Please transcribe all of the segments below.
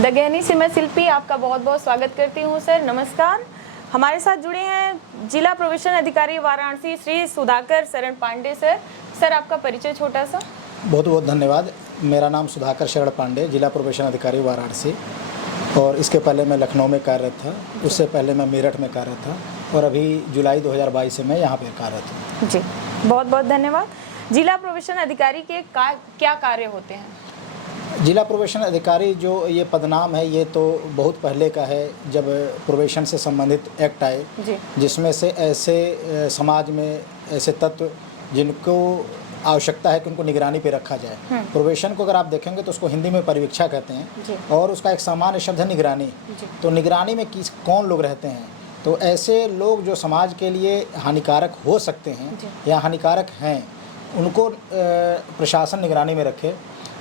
The गहनी से मैं शिल्पी आपका बहुत बहुत स्वागत करती हूँ। सर नमस्कार। हमारे साथ जुड़े हैं जिला प्रोबेशन अधिकारी वाराणसी श्री सुधाकर शरण पांडे। सर आपका परिचय छोटा सा। बहुत बहुत धन्यवाद। मेरा नाम सुधाकर शरण पांडे, जिला प्रोबेशन अधिकारी वाराणसी, और इसके पहले मैं लखनऊ में कार्यरत था। उससे पहले मैं मेरठ में कार्यरत था और अभी जुलाई 2022 से मैं यहाँ पर कार्यरत हूँ। जी बहुत बहुत धन्यवाद। जिला प्रोबेशन अधिकारी के क्या कार्य होते हैं? जिला प्रोबेशन अधिकारी जो ये पदनाम है, ये तो बहुत पहले का है, जब प्रोबेशन से संबंधित एक्ट आए, जिसमें से ऐसे समाज में ऐसे तत्व जिनको आवश्यकता है कि उनको निगरानी पे रखा जाए। प्रोबेशन को अगर आप देखेंगे तो उसको हिंदी में परिवीक्षा कहते हैं और उसका एक सामान्य शब्द है निगरानी। तो निगरानी में कौन लोग रहते हैं? तो ऐसे लोग जो समाज के लिए हानिकारक हो सकते हैं या हानिकारक हैं, उनको प्रशासन निगरानी में रखे,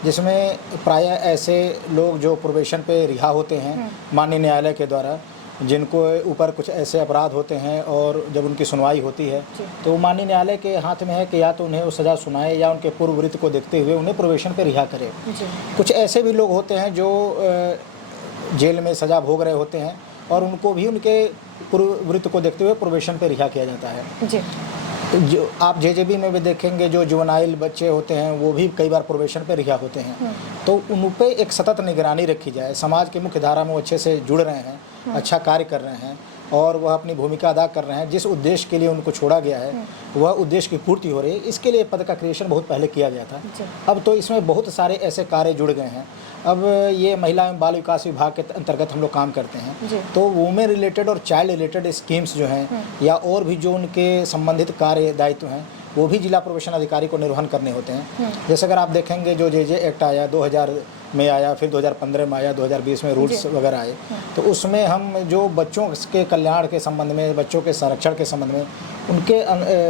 जिसमें प्रायः ऐसे लोग जो प्रोबेशन पे रिहा होते हैं माननीय न्यायालय के द्वारा, जिनको ऊपर कुछ ऐसे अपराध होते हैं और जब उनकी सुनवाई होती है तो माननीय न्यायालय के हाथ में है कि या तो उन्हें वो सज़ा सुनाए या उनके पूर्ववृत्त को देखते हुए उन्हें प्रोबेशन पे रिहा करे। कुछ ऐसे भी लोग होते हैं जो जेल में सज़ा भोग रहे होते हैं और उनको भी उनके पूर्ववृत्त को देखते हुए प्रोबेशन पे रिहा किया जाता है। जो आप जेजेबी में भी देखेंगे, जो जुवेनाइल बच्चे होते हैं वो भी कई बार प्रोबेशन पे रिहा होते हैं। तो उन पे एक सतत निगरानी रखी जाए। समाज की मुख्य धारा में वो अच्छे से जुड़ रहे हैं, अच्छा कार्य कर रहे हैं और वह अपनी भूमिका अदा कर रहे हैं। जिस उद्देश्य के लिए उनको छोड़ा गया है वह उद्देश्य की पूर्ति हो रही है। इसके लिए पद का क्रिएशन बहुत पहले किया गया था। अब तो इसमें बहुत सारे ऐसे कार्य जुड़ गए हैं। अब ये महिला एवं बाल विकास विभाग के अंतर्गत हम लोग काम करते हैं, तो वुमेन रिलेटेड और चाइल्ड रिलेटेड स्कीम्स जो हैं या और भी जो उनके संबंधित कार्य दायित्व हैं वो भी जिला प्रोबेशन अधिकारी को निर्वहन करने होते हैं। जैसे अगर आप देखेंगे जो जे एक्ट आया 2000 में आया, फिर 2015 में आया, 2020 में रूल्स वगैरह आए, तो उसमें हम जो बच्चों के कल्याण के संबंध में, बच्चों के संरक्षण के संबंध में उनके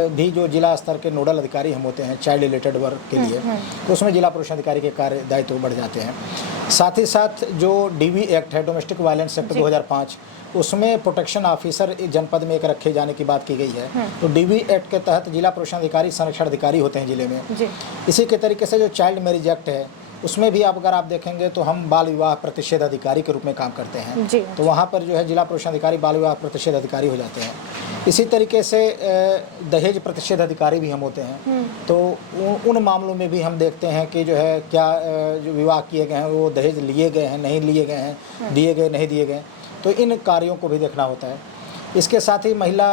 भी जो जिला स्तर के नोडल अधिकारी हम होते हैं चाइल्ड रिलेटेड वर्क के लिए, तो उसमें जिला प्रोबेशन अधिकारी के कार्य दायित्व बढ़ जाते हैं। साथ ही साथ जो डीवी एक्ट है, डोमेस्टिक वायलेंस एक्ट 2005, उसमें प्रोटेक्शन ऑफिसर जनपद में एक रखे जाने की बात की गई है। तो डीवी एक्ट के तहत जिला प्रोबेशन अधिकारी संरक्षण अधिकारी होते हैं जिले में। इसी के तरीके से जो चाइल्ड मैरिज एक्ट है, उसमें भी अगर आप देखेंगे तो हम बाल विवाह प्रतिषेध अधिकारी के रूप में काम करते हैं। तो वहाँ पर जो है जिला प्रोबेशन अधिकारी बाल विवाह प्रतिषेध अधिकारी हो जाते हैं। इसी तरीके से दहेज प्रतिषेध अधिकारी भी हम होते हैं। तो उन मामलों में भी हम देखते हैं कि जो है क्या जो विवाह किए गए हैं वो दहेज लिए गए हैं, नहीं लिए गए हैं, दिए गए नहीं दिए गए, तो इन कार्यों को भी देखना होता है। इसके साथ ही महिला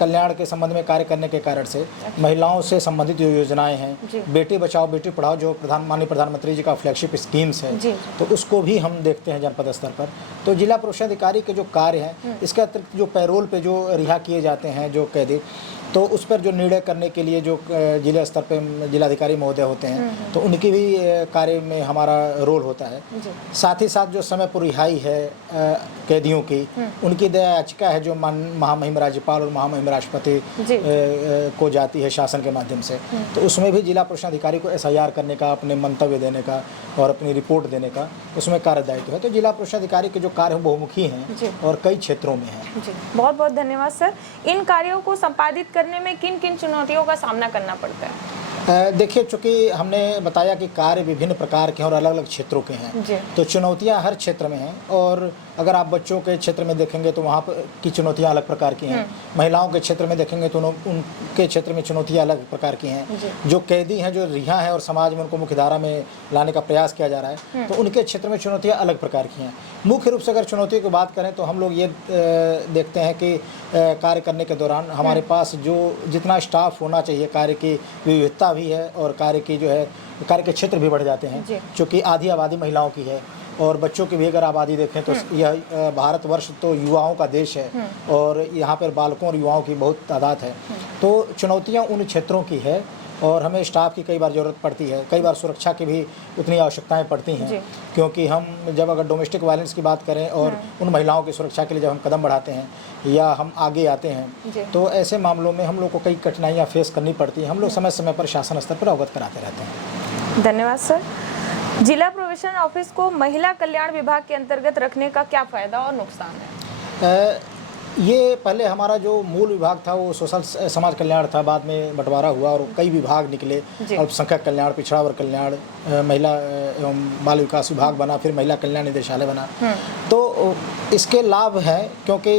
कल्याण के संबंध में कार्य करने के कारण से महिलाओं से संबंधित जो योजनाएं हैं, बेटी बचाओ बेटी पढ़ाओ, जो माननीय प्रधानमंत्री जी का फ्लैगशिप स्कीम्स है, तो उसको भी हम देखते हैं जनपद स्तर पर। तो जिला प्रोबेशन अधिकारी के जो कार्य हैं, इसके अतिरिक्त जो पैरोल पे जो रिहा किए जाते हैं जो कैदी, तो उस पर जो निर्णय करने के लिए जो जिला स्तर पे जिलाधिकारी महोदय होते हैं, तो उनकी भी कार्य में हमारा रोल होता है। साथ ही साथ जो समय पर रिहाई है कैदियों की, उनकी दया याचिका है जो महामहिम राज्यपाल और महामहिम राष्ट्रपति को जाती है शासन के माध्यम से, तो उसमें भी जिला प्रोबेशन अधिकारी को SIR करने का, अपने मंतव्य देने का और अपनी रिपोर्ट देने का उसमें कार्य दायित्व है। तो जिला प्रोबेशन अधिकारी के जो कार्य हैं बहुमुखी हैं और कई क्षेत्रों में हैं। बहुत बहुत धन्यवाद सर। इन कार्यों को संपादित करने में किन किन चुनौतियों का सामना करना पड़ता है? देखिए, चूँकि हमने बताया कि कार्य विभिन्न प्रकार के हैं और अलग अलग क्षेत्रों के हैं, तो चुनौतियां हर क्षेत्र में हैं। और अगर आप बच्चों के क्षेत्र में देखेंगे तो वहाँ पर की चुनौतियां अलग प्रकार की हैं। महिलाओं के क्षेत्र में देखेंगे तो उनके क्षेत्र में चुनौतियां अलग प्रकार की हैं। जो कैदी हैं, जो रिहा हैं और समाज में उनको मुख्यधारा में लाने का प्रयास किया जा रहा है, तो उनके क्षेत्र में चुनौतियाँ अलग प्रकार की हैं। मुख्य रूप से अगर चुनौतियों की बात करें तो हम लोग ये देखते हैं कि कार्य करने के दौरान हमारे पास जो जितना स्टाफ होना चाहिए, कार्य की विविधता भी है और कार्य की जो है कार्य के क्षेत्र भी बढ़ जाते हैं, क्योंकि आधी आबादी महिलाओं की है और बच्चों की भी अगर आबादी देखें तो यह भारतवर्ष तो युवाओं का देश है और यहाँ पर बालकों और युवाओं की बहुत तादाद है। तो चुनौतियाँ उन क्षेत्रों की है और हमें स्टाफ की कई बार ज़रूरत पड़ती है, कई बार सुरक्षा की भी उतनी आवश्यकताएं पड़ती हैं, क्योंकि हम जब अगर डोमेस्टिक वायलेंस की बात करें और उन महिलाओं की सुरक्षा के लिए जब हम कदम बढ़ाते हैं या हम आगे आते हैं, तो ऐसे मामलों में हम लोग को कई कठिनाइयाँ फेस करनी पड़ती हैं। हम लोग समय समय पर शासन स्तर पर अवगत कराते रहते हैं। धन्यवाद सर। जिला प्रोबेशन ऑफिस को महिला कल्याण विभाग के अंतर्गत रखने का क्या फ़ायदा और नुकसान है? ये पहले हमारा जो मूल विभाग था वो सोशल समाज कल्याण था, बाद में बंटवारा हुआ और कई विभाग निकले। अल्पसंख्यक कल्याण, पिछड़ा वर्ग कल्याण, महिला एवं बाल विकास विभाग बना, फिर महिला कल्याण निदेशालय बना। तो इसके लाभ हैं क्योंकि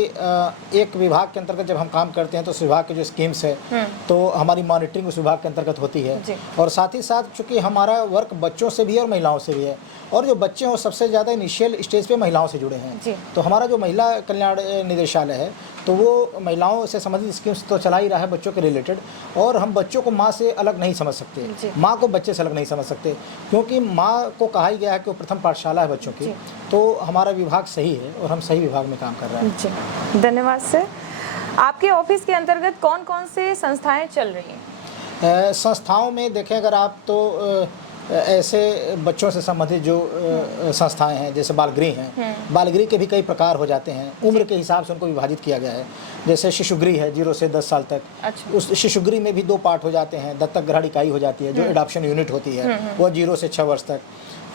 एक विभाग के अंतर्गत जब हम काम करते हैं तो उस विभाग के जो स्कीम्स है तो हमारी मॉनिटरिंग उस विभाग के अंतर्गत होती है। और साथ ही साथ चूँकि हमारा वर्क बच्चों से भी है और महिलाओं से भी है, और जो बच्चे हैं वो सबसे ज़्यादा इनिशियल स्टेज पे महिलाओं से जुड़े हैं। तो हमारा जो महिला कल्याण निदेशालय है तो वो महिलाओं से संबंधित स्कीम्स तो चला ही रहा है बच्चों के रिलेटेड, और हम बच्चों को माँ से अलग नहीं समझ सकते, माँ को बच्चे से अलग नहीं समझ सकते, क्योंकि माँ को कहा ही गया है कि वो प्रथम पाठशाला है बच्चों की। तो हमारा विभाग सही है और हम सही विभाग में काम कर रहे हैं। धन्यवाद सर। आपके ऑफिस के अंतर्गत कौन कौन से संस्थाएं चल रही हैं? संस्थाओं में देखें अगर आप तो ऐसे बच्चों से संबंधित जो संस्थाएं हैं जैसे बाल गृह हैं, बाल गृह के भी कई प्रकार हो जाते हैं, उम्र के हिसाब से उनको विभाजित किया गया है। जैसे शिशु गृह है 0 से 10 साल तक। उस शिशु गृह में भी 2 पार्ट हो जाते हैं। दत्तक ग्रहण इकाई हो जाती है जो एडॉप्शन यूनिट होती है, वो 0 से 6 वर्ष तक।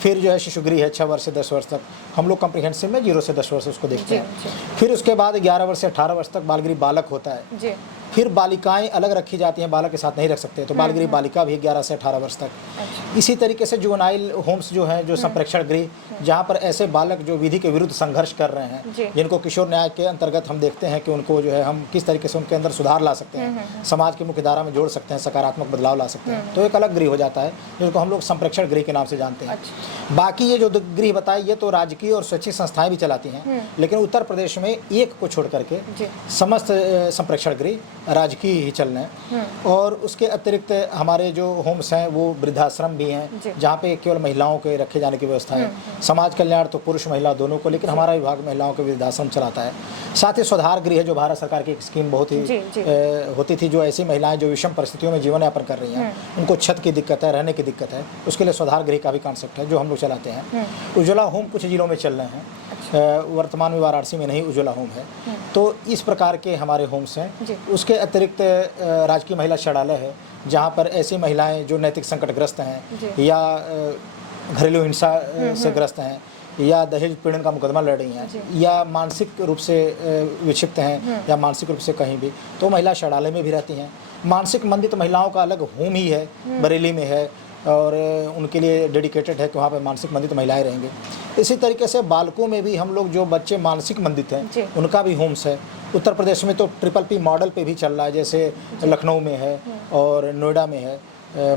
फिर जो है शिशु गृह है 6 वर्ष से 10 वर्ष तक, हम लोग कॉम्प्रिहेंसिव में 0 से 10 वर्ष उसको देखते हैं। फिर उसके बाद 11 वर्ष से 18 वर्ष तक बाल गृह बालक होता है। फिर बालिकाएं अलग रखी जाती हैं, बालक के साथ नहीं रख सकते, तो बाल गृह बालिका भी 11 से 18 वर्ष तक। इसी तरीके से जुवेनाइल होम्स जो हैं, जो संप्रेक्षण गृह, जहाँ पर ऐसे बालक जो विधि के विरुद्ध संघर्ष कर रहे हैं, जिनको किशोर न्याय के अंतर्गत हम देखते हैं कि उनको जो है हम किस तरीके से उनके अंदर सुधार ला सकते हैं, समाज की मुख्य धारा में जोड़ सकते हैं, सकारात्मक बदलाव ला सकते हैं, तो एक अलग गृह हो जाता है जिनको हम लोग संप्रेक्षण गृह के नाम से जानते हैं। बाकी ये जो गृह बताए ये तो राजकीय और स्वैच्छिक संस्थाएं भी चलाती हैं, लेकिन उत्तर प्रदेश में एक को छोड़ करके समस्त संप्रेक्षण गृह राजकीय ही चल रहे हैं। और उसके अतिरिक्त हमारे जो होम्स हैं वो वृद्धाश्रम भी हैं, जहाँ पे केवल महिलाओं के रखे जाने की व्यवस्था है। समाज कल्याण तो पुरुष महिला दोनों को, लेकिन हमारा विभाग महिलाओं के वृद्धाश्रम चलाता है। साथ ही सुधार गृह जो भारत सरकार की एक स्कीम बहुत ही होती थी, जो ऐसी महिलाएं जो विषम परिस्थितियों में जीवन यापन कर रही हैं, उनको छत की दिक्कत है, रहने की दिक्कत है, उसके लिए सुधार गृह का भी कॉन्सेप्ट है जो हम लोग चलाते हैं। उज्ज्वला होम कुछ जिलों में चल रहे हैं, वर्तमान में वाराणसी में नहीं उज्ज्वला होम है। तो इस प्रकार के हमारे होम्स हैं। उसके अतिरिक्त राजकीय महिला शौचालय है, जहाँ पर ऐसी महिलाएं जो नैतिक संकटग्रस्त हैं या घरेलू हिंसा से ग्रस्त हैं या दहेज पीड़न का मुकदमा लड़ रही हैं या मानसिक रूप से विक्षिप्त हैं या मानसिक रूप से कहीं भी, तो महिला शौचालय में भी रहती हैं। मानसिक मंदित महिलाओं का अलग होम ही है, बरेली में है, और उनके लिए डेडिकेटेड है कि वहाँ पे मानसिक मंदित महिलाएं रहेंगे। इसी तरीके से बालकों में भी हम लोग जो बच्चे मानसिक मंदित हैं उनका भी होम्स है। उत्तर प्रदेश में तो PPP मॉडल पे भी चल रहा है, जैसे लखनऊ में है और नोएडा में है,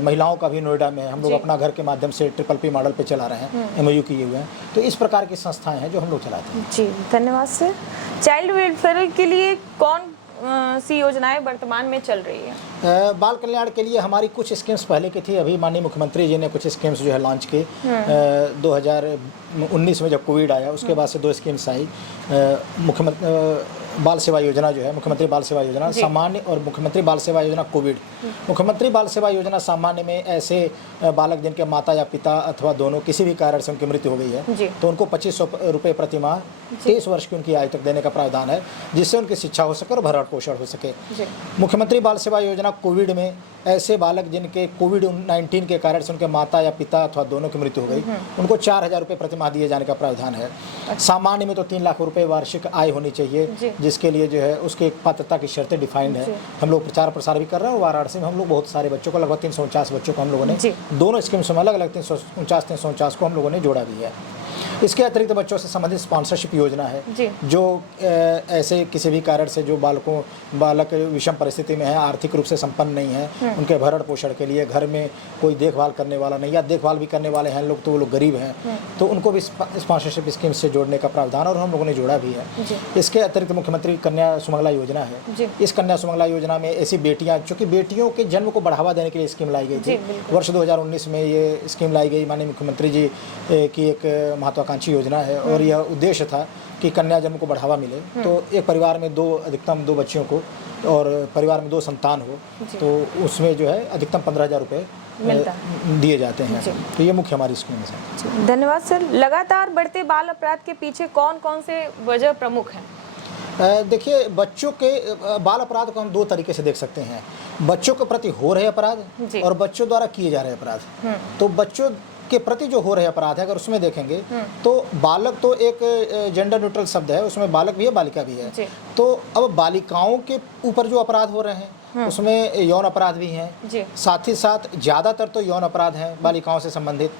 महिलाओं का भी नोएडा में है। हम लोग अपना घर के माध्यम से PPP मॉडल पे चला रहे हैं, MOU किए हुए हैं। तो इस प्रकार की संस्थाएं हैं जो हम लोग चलाते हैं। जी धन्यवाद सर। चाइल्ड वेलफेयर के लिए कौन सी योजनाएं वर्तमान में चल रही है? बाल कल्याण के लिए हमारी कुछ स्कीम्स पहले की थी, अभी माननीय मुख्यमंत्री जी ने कुछ स्कीम्स जो है लॉन्च की। 2019 में जब कोविड आया उसके बाद से 2 स्कीम्स आई। मुख्यमंत्री बाल सेवा योजना जो है, मुख्यमंत्री बाल सेवा योजना सामान्य, और मुख्यमंत्री बाल सेवा योजना कोविड। मुख्यमंत्री बाल सेवा योजना सामान्य में ऐसे बालक जिनके माता या पिता अथवा दोनों किसी भी कारण से उनकी मृत्यु हो गई है, तो उनको 2500 रुपये प्रति माह 23 वर्ष की उनकी आयु तक देने का प्रावधान है, जिससे उनकी शिक्षा हो सके और भरण पोषण हो सके। मुख्यमंत्री बाल सेवा योजना कोविड में ऐसे बालक जिनके कोविड-19 के कारण से उनके माता या पिता अथवा दोनों की मृत्यु हो गई, उनको 4000 रुपये प्रति माह दिए जाने का प्रावधान है। सामान्य में तो 3 लाख रुपये वार्षिक आय होनी चाहिए, जिसके लिए जो है उसके एक पात्रता की शर्तें डिफाइंड है। हम लोग प्रचार प्रसार भी कर रहे हैं। वाराणसी में हम लोग बहुत सारे बच्चों को, लगभग 349 बच्चों को हम लोगों ने दोनों स्कीम्स में अलग अलग 349 को हम लोगों ने जोड़ा भी है। इसके अतिरिक्त बच्चों से संबंधित स्पॉन्सरशिप योजना है, जो ऐसे किसी भी कारण से जो बालक विषम परिस्थिति में है, आर्थिक रूप से संपन्न नहीं है, उनके भरण पोषण के लिए घर में कोई देखभाल करने वाला नहीं, या देखभाल भी करने वाले हैं लोग तो वो लोग गरीब हैं, तो उनको भी स्पॉन्सरशिप स्कीम से जोड़ने का प्रावधान और हम लोगों ने जोड़ा भी है। इसके अतिरिक्त मुख्यमंत्री कन्या सुमंगला योजना है। इस कन्या सुमंगला योजना में ऐसी बेटियाँ, चूँकि बेटियों के जन्म को बढ़ावा देने के लिए स्कीम लाई गई थी। वर्ष 2019 में ये स्कीम लाई गई, माननीय मुख्यमंत्री जी की एक महत्वाकांक्षी योजना है, और यह उद्देश्य था कि कन्या जन्म को बढ़ावा मिले। तो एक परिवार में अधिकतम 2 बच्चियों को, और परिवार में 2 संतान हो, तो उसमें जो है अधिकतम 15,000 रुपये दिए जाते हैं। तो ये मुख्य हमारी स्कीम है। धन्यवाद सर। लगातार बढ़ते बाल अपराध के पीछे कौन कौन से वजह प्रमुख हैं? देखिए, बच्चों के बाल अपराध को हम 2 तरीके से देख सकते हैं। बच्चों के प्रति हो रहे अपराध और बच्चों द्वारा किए जा रहे अपराध। तो बच्चों के प्रति जो हो रहे अपराध है, अगर उसमें देखेंगे तो बालक तो एक जेंडर न्यूट्रल शब्द है, उसमें बालक भी है बालिका भी है। तो अब बालिकाओं के ऊपर जो अपराध हो रहे हैं उसमें यौन अपराध भी हैं, साथ ही साथ ज़्यादातर तो यौन अपराध हैं बालिकाओं से संबंधित।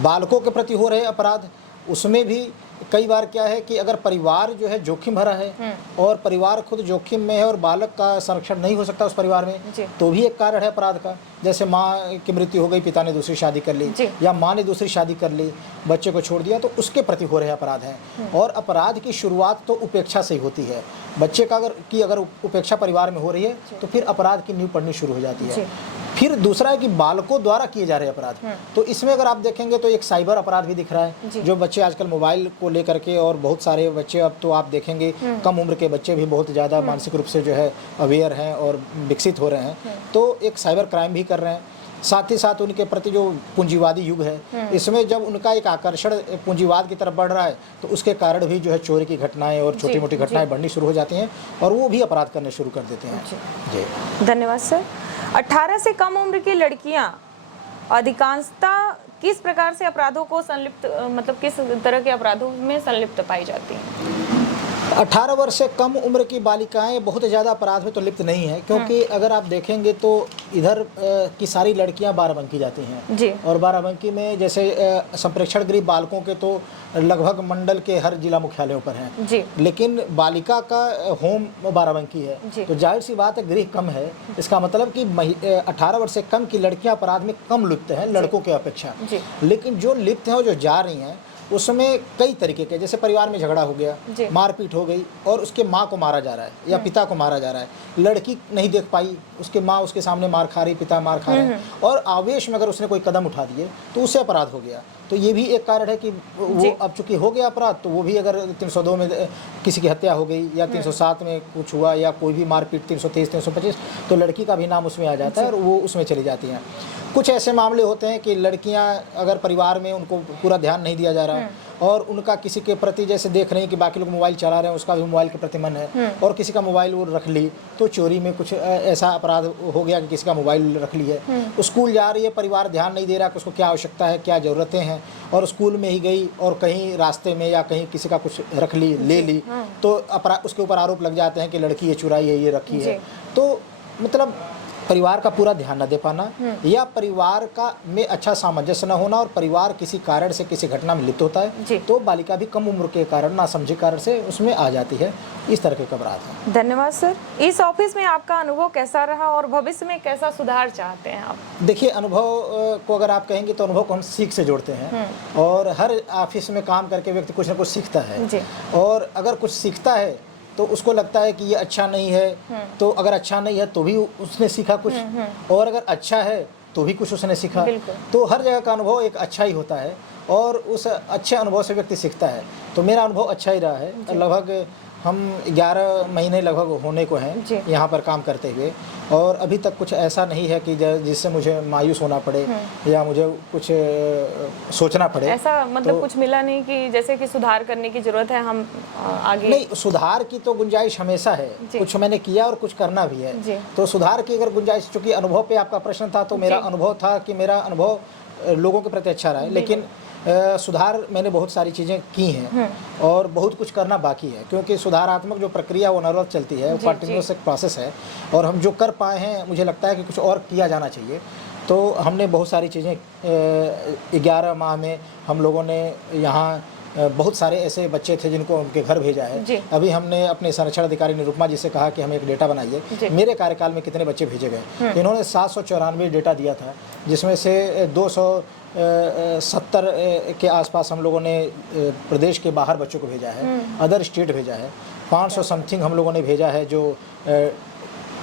बालकों के प्रति हो रहे अपराध उसमें भी कई बार क्या है कि अगर परिवार जो है जोखिम भरा है और परिवार खुद जोखिम में है और बालक का संरक्षण नहीं हो सकता उस परिवार में, तो भी एक कारण है अपराध का। जैसे माँ की मृत्यु हो गई, पिता ने दूसरी शादी कर ली, या माँ ने दूसरी शादी कर ली, बच्चे को छोड़ दिया, तो उसके प्रति हो रहे अपराध हैं। और अपराध की शुरुआत तो उपेक्षा से ही होती है। बच्चे का अगर उपेक्षा परिवार में हो रही है तो फिर अपराध की नींव पड़नी शुरू हो जाती है। फिर दूसरा है कि बालकों द्वारा किए जा रहे अपराध, तो इसमें अगर आप देखेंगे तो एक साइबर अपराध भी दिख रहा है, जो बच्चे आजकल मोबाइल को लेकर के, और बहुत सारे बच्चे अब तो आप देखेंगे कम उम्र के बच्चे भी बहुत ज़्यादा मानसिक रूप से जो है अवेयर हैं और विकसित हो रहे हैं, तो एक साइबर क्राइम भी कर रहे हैं। साथ ही साथ उनके प्रति जो पूंजीवादी युग है, इसमें जब उनका एक आकर्षण पूंजीवाद की तरफ बढ़ रहा है तो उसके कारण भी जो है चोरी की घटनाएं और छोटी मोटी घटनाएं बढ़नी शुरू हो जाती हैं और वो भी अपराध करने शुरू कर देते हैं। जी धन्यवाद सर। 18 से कम उम्र की लड़कियां अधिकांशतः किस प्रकार से अपराधों को संलिप्त, मतलब किस तरह के अपराधों में संलिप्त पाई जाती हैं? 18 वर्ष से कम उम्र की बालिकाएं बहुत ज़्यादा अपराध में तो लिप्त नहीं है, क्योंकि अगर आप देखेंगे तो इधर की सारी लड़कियां बाराबंकी जाती हैं जी। और बाराबंकी में जैसे संप्रेक्षण गृह बालकों के तो लगभग मंडल के हर जिला मुख्यालयों पर हैं जी। लेकिन बालिका का होम बाराबंकी है, तो जाहिर सी बात है गृह कम है। इसका मतलब कि 18 वर्ष से कम की लड़कियां अपराध में कम लिप्त हैं लड़कों के अपेक्षा। लेकिन जो लिप्त हैं और जो जा रही हैं उसमें कई तरीके के, जैसे परिवार में झगड़ा हो गया, मारपीट हो गई और उसके माँ को मारा जा रहा है या पिता को मारा जा रहा है, लड़की नहीं देख पाई, उसके माँ उसके सामने मार खा रही, पिता मार खा रहे हैं, और आवेश में अगर उसने कोई कदम उठा दिए तो उससे अपराध हो गया। तो ये भी एक कारण है कि वो अब चूंकि हो गया अपराध, तो वो भी अगर 302 में किसी की हत्या हो गई या 307 में कुछ हुआ या कोई भी मारपीट 323 325, तो लड़की का भी नाम उसमें आ जाता है और वो उसमें चली जाती हैं। कुछ ऐसे मामले होते हैं कि लड़कियां अगर परिवार में उनको पूरा ध्यान नहीं दिया जा रहा और उनका किसी के प्रति जैसे देख रहे हैं कि बाकी लोग मोबाइल चला रहे हैं, उसका भी मोबाइल के प्रति मन है और किसी का मोबाइल वो रख ली, तो चोरी में कुछ ऐसा अपराध हो गया कि किसी का मोबाइल रख ली है। स्कूल जा रही है, परिवार ध्यान नहीं दे रहा कि उसको क्या आवश्यकता है, क्या ज़रूरतें हैं, और स्कूल में ही गई और कहीं रास्ते में या कहीं किसी का कुछ रख ली, ले ली, तो उसके ऊपर आरोप लग जाते हैं कि लड़की ये चुराई है, ये रखी है। तो मतलब परिवार का पूरा ध्यान न दे पाना या परिवार का में अच्छा सामंजस्य न होना और परिवार किसी कारण से किसी घटना में लिप्त होता है, तो बालिका भी कम उम्र के कारण, नासमझी कारण से उसमें आ जाती है। इस तरह के अपराध हैं। धन्यवाद सर। इस ऑफिस में आपका अनुभव कैसा रहा और भविष्य में कैसा सुधार चाहते हैं आप? देखिए, अनुभव को अगर आप कहेंगे तो अनुभव को हम सीख से जोड़ते हैं और हर ऑफिस में काम करके व्यक्ति कुछ ना कुछ सीखता है, और अगर कुछ सीखता है तो उसको लगता है कि ये अच्छा नहीं है, तो अगर अच्छा नहीं है तो भी उसने सीखा कुछ, और अगर अच्छा है तो भी कुछ उसने सीखा। तो हर जगह का अनुभव एक अच्छा ही होता है और उस अच्छे अनुभव से व्यक्ति सीखता है। तो मेरा अनुभव अच्छा ही रहा है। लगभग हम 11 महीने लगभग होने को हैं यहाँ पर काम करते हुए, और अभी तक कुछ ऐसा नहीं है कि जिससे मुझे मायूस होना पड़े या मुझे कुछ सोचना पड़े। ऐसा मतलब तो कुछ मिला नहीं कि जैसे कि सुधार करने की जरूरत है, हम आगे? नहीं, सुधार की तो गुंजाइश हमेशा है। कुछ मैंने किया और कुछ करना भी है, तो सुधार की अगर गुंजाइश, चूँकि अनुभव पे आपका प्रश्न था, तो मेरा अनुभव था कि मेरा अनुभव लोगों के प्रति अच्छा रहा है, लेकिन सुधार मैंने बहुत सारी चीज़ें की हैं और बहुत कुछ करना बाकी है, क्योंकि सुधारात्मक जो प्रक्रिया वो अनवरत चलती है, वो कंटिन्यूअस एक प्रोसेस है, और हम जो कर पाए हैं मुझे लगता है कि कुछ और किया जाना चाहिए। तो हमने बहुत सारी चीज़ें 11 माह में हम लोगों ने यहाँ बहुत सारे ऐसे बच्चे थे जिनको उनके घर भेजा है। अभी हमने अपने संरक्षण अधिकारी निरुपमा जी से कहा कि हमें एक डेटा बनाइए, मेरे कार्यकाल में कितने बच्चे भेजे गए। इन्होंने 794 डेटा दिया था, जिसमें से 270 के आसपास हम लोगों ने प्रदेश के बाहर बच्चों को भेजा है, अदर स्टेट भेजा है। 500 समथिंग हम लोगों ने भेजा है जो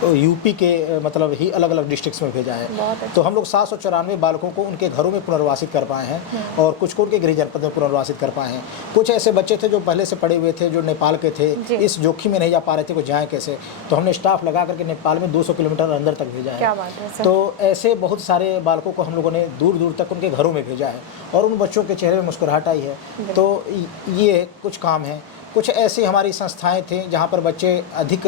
यूपी के मतलब ही अलग अलग डिस्ट्रिक्ट्स में भेजा है। तो हम लोग 794 बालकों को उनके घरों में पुनर्वासित कर पाए हैं और कुछ को उनके गृह जनपद में पुनर्वासित कर पाए हैं। कुछ ऐसे बच्चे थे जो पहले से पड़े हुए थे, जो नेपाल के थे, इस जोखिम में नहीं जा पा रहे थे, वो जाएँ कैसे, तो हमने स्टाफ लगा करके नेपाल में 200 किलोमीटर अंदर तक भेजा है। क्या बात है। तो ऐसे बहुत सारे बालकों को हम लोगों ने दूर दूर तक उनके घरों में भेजा है और उन बच्चों के चेहरे में मुस्कुराहट आई है। तो ये कुछ काम है। कुछ ऐसी हमारी संस्थाएं थी जहाँ पर बच्चे अधिक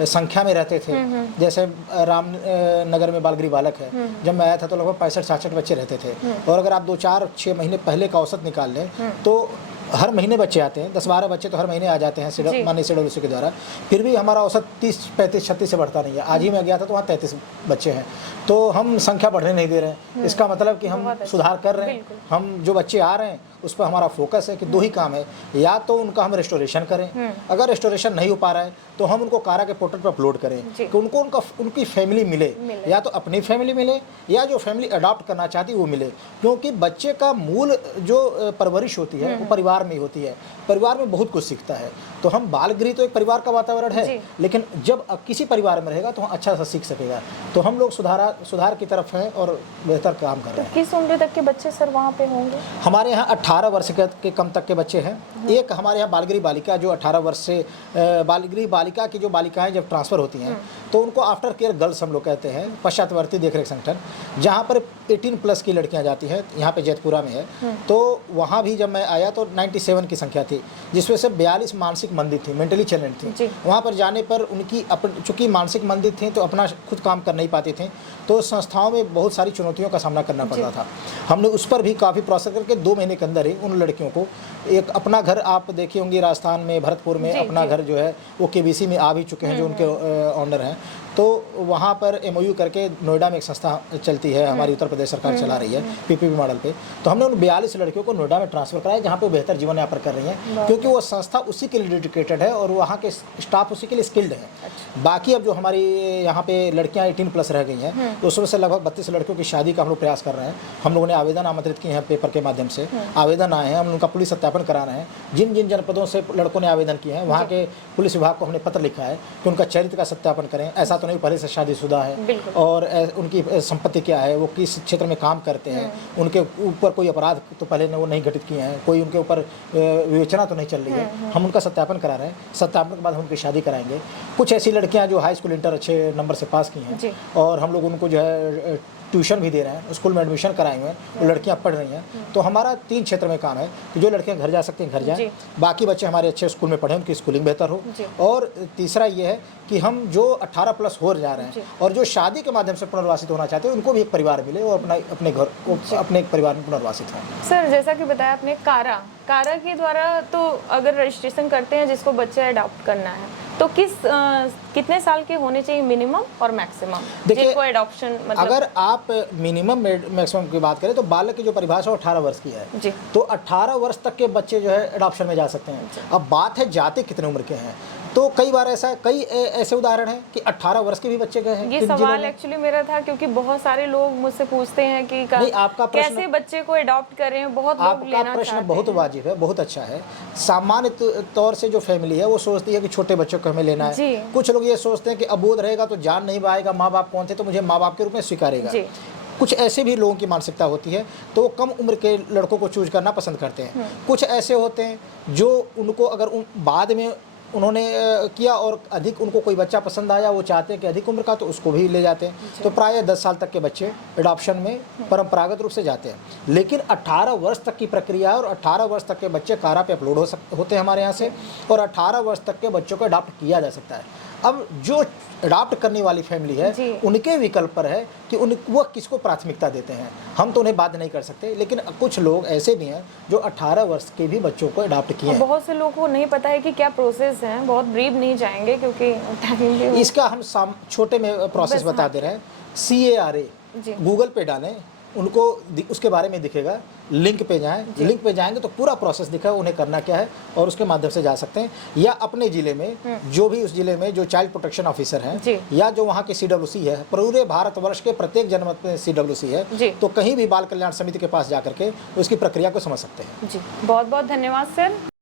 संख्या में रहते थे। जैसे रामनगर में बालगृह बालक है, जब मैं आया था तो लगभग 65-66 बच्चे रहते थे। और अगर आप 2-4-6 महीने पहले का औसत निकाल लें तो हर महीने बच्चे आते हैं, 10-12 बच्चे तो हर महीने आ जाते हैं माननीय CWC के द्वारा। फिर भी हमारा औसत 30-35-36 से बढ़ता नहीं है। आज ही मैं गया था तो वहाँ 33 बच्चे हैं। तो हम संख्या बढ़ने नहीं दे रहे हैं। इसका मतलब कि हम सुधार कर रहे हैं। हम जो बच्चे आ रहे हैं उस पर हमारा फोकस है कि 2 ही काम है, या तो उनका हम रेस्टोरेशन करें, अगर रेस्टोरेशन नहीं हो पा रहा है तो हम उनको कारा के पोर्टल पर अपलोड करें कि उनको उनकी फैमिली मिले, या तो अपनी फैमिली मिले या जो फैमिली अडॉप्ट करना चाहती है वो मिले। क्योंकि बच्चे का मूल जो परवरिश होती है वो परिवार में होती है। परिवार में बहुत कुछ सीखता है। तो हम बाल गृह तो एक परिवार का वातावरण है, लेकिन जब किसी परिवार में रहेगा तो अच्छा सा सीख सकेगा। तो हम लोग सुधार की तरफ हैं और बेहतर काम कर रहे हैं। किस उम्र तक के बच्चे सर वहाँ पे होंगे? हमारे यहाँ 18 वर्ष के कम तक के बच्चे हैं। एक हमारे यहाँ बालगृह बालिका जो 18 वर्ष से बालगृह बालिका की जो बालिकाएं जब ट्रांसफ़र होती हैं तो उनको आफ्टर केयर गर्ल्स हम लोग कहते हैं, पश्चातवर्ती देखरेख संगठन, जहाँ पर 18+ की लड़कियाँ जाती हैं। यहाँ पे जैतपुरा में है। तो वहाँ भी जब मैं आया तो 97 की संख्या थी, जिसमें से 42 मानसिक मंदित थी, मेंटली चैलेंज थी। वहाँ पर जाने पर उनकी चूँकि मानसिक मंदित थी तो अपना खुद काम कर नहीं पाती थी, तो संस्थाओं में बहुत सारी चुनौतियों का सामना करना पड़ता था। हमने उस पर भी काफ़ी प्रोसेस करके 2 महीने के अंदर ही उन लड़कियों को एक अपना घर, आप देखी होंगी राजस्थान में भरतपुर में अपना घर जो है वो KBC में आ भी चुके हैं, जो उनके ऑनर हैं। तो वहाँ पर MOU करके नोएडा में एक संस्था चलती है, हमारी उत्तर प्रदेश सरकार चला रही है PPP मॉडल पे। तो हमने उन 42 लड़कियों को नोएडा में ट्रांसफ़र कराया, जहाँ पे वो बेहतर जीवन यापन कर रही हैं, क्योंकि वो संस्था उसी के लिए डेडिकेटेड है और वहाँ के स्टाफ उसी के लिए स्किल्ड है। बाकी अब जो हमारी यहाँ पे लड़कियाँ 18+ रह गई हैं, उसमें से लगभग 32 लड़कियों की शादी का हम लोग प्रयास कर रहे हैं। हम लोगों ने आवेदन आमंत्रित किए हैं, पेपर के माध्यम से आवेदन आए हैं। हम उनका पुलिस सत्यापन करा रहे हैं। जिन जनपदों से लड़कों ने आवेदन किए हैं वहाँ के पुलिस विभाग को हमने पत्र लिखा है कि उनका चरित्र का सत्यापन करें। ऐसा तो नहीं पहले से शादीशुदा है और उनकी संपत्ति क्या है, वो किस क्षेत्र में काम करते हैं, उनके ऊपर कोई अपराध तो पहले वो नहीं घटित किए हैं, कोई उनके ऊपर विवेचना तो नहीं चल रही है। हम उनका सत्यापन करा रहे हैं। सत्यापन के बाद हम उनकी शादी कराएंगे। कुछ ऐसी लड़कियां जो हाई स्कूल इंटर अच्छे नंबर से पास की हैं और हम लोग उनको जो है ट्यूशन भी दे रहे हैं, स्कूल में एडमिशन कराए हुए हैं, वो लड़कियां पढ़ रही हैं। तो हमारा 3 क्षेत्र में काम है कि जो लड़कियां घर जा सकती हैं घर जाएं, बाकी बच्चे हमारे अच्छे स्कूल में पढ़ें, उनकी स्कूलिंग बेहतर हो। और तीसरा ये है कि हम जो 18+ हो जा रहे हैं और जो शादी के माध्यम से पुनर्वासित होना चाहते हैं उनको भी एक परिवार मिले और अपने घर अपने एक परिवार में पुनर्वासित हों। सर जैसा कि बताया आपने, कारा के द्वारा तो अगर रजिस्ट्रेशन करते हैं जिसको बच्चा अडॉप्ट करना है तो कितने साल के होने चाहिए मिनिमम और मैक्सिमम जिनको एडॉप्शन? मतलब अगर आप मिनिमम मैक्सिमम की बात करें तो बालक की जो परिभाषा 18 वर्ष की है जी। तो 18 वर्ष तक के बच्चे जो है एडॉप्शन में जा सकते हैं। अब बात है जाते कितने उम्र के हैं, तो कई बार कई ऐसे उदाहरण हैं कि 18 वर्ष के भी बच्चे गए हैं। ये सवाल एक्चुअली मेरा था क्योंकि बहुत सारे लोग मुझसे पूछते हैं कि आपका प्रश्न, कैसे बच्चे को अडॉप्ट करें, बहुत लोग लेना चाहते हैं। प्रश्न बहुत वाजिब है, बहुत अच्छा है। सामान्य तौर से जो फैमिली है वो सोचती है कि छोटे बच्चों को हमें लेना है। कुछ लोग ये सोचते हैं कि अबोध रहेगा तो जान नहीं पाएगा माँ बाप कौन थे, तो मुझे माँ बाप के रूप में स्वीकारेगा। कुछ ऐसे भी लोगों की मानसिकता होती है, तो वो कम उम्र के लड़कों को चूज करना पसंद करते हैं। कुछ ऐसे होते हैं जो उनको अगर बाद में उन्होंने किया और अधिक उनको कोई बच्चा पसंद आया, वो चाहते हैं कि अधिक उम्र का, तो उसको भी ले जाते हैं। तो प्राय 10 साल तक के बच्चे एडॉप्शन में परंपरागत रूप से जाते हैं। लेकिन 18 वर्ष तक की प्रक्रिया है और 18 वर्ष तक के बच्चे कारा पे अपलोड होते हैं हमारे यहाँ से, और 18 वर्ष तक के बच्चों को अडॉप्ट किया जा सकता है। अब जो अडॉप्ट करने वाली फैमिली है उनके विकल्प पर है कि वो किसको प्राथमिकता देते हैं। हम तो उन्हें बाध्य नहीं कर सकते, लेकिन कुछ लोग ऐसे भी हैं जो 18 वर्ष के भी बच्चों को अडॉप्ट किए हैं। बहुत से लोगों को नहीं पता है कि क्या प्रोसेस है, बहुत ब्रीफ नहीं जाएंगे क्योंकि टाइम इसका हम छोटे में प्रोसेस बता दे रहे हैं। CARA गूगल पे डालें, उनको उसके बारे में दिखेगा। लिंक पे जाएं, लिंक पे जाएंगे तो पूरा प्रोसेस दिखा उन्हें करना क्या है और उसके माध्यम से जा सकते हैं। या अपने ज़िले में जो भी उस ज़िले में जो चाइल्ड प्रोटेक्शन ऑफिसर हैं या जो वहाँ के CWC है, पूरे भारतवर्ष के प्रत्येक जनपद में CWC है, तो कहीं भी बाल कल्याण समिति के पास जा करके उसकी प्रक्रिया को समझ सकते हैं। जी, बहुत बहुत धन्यवाद सर।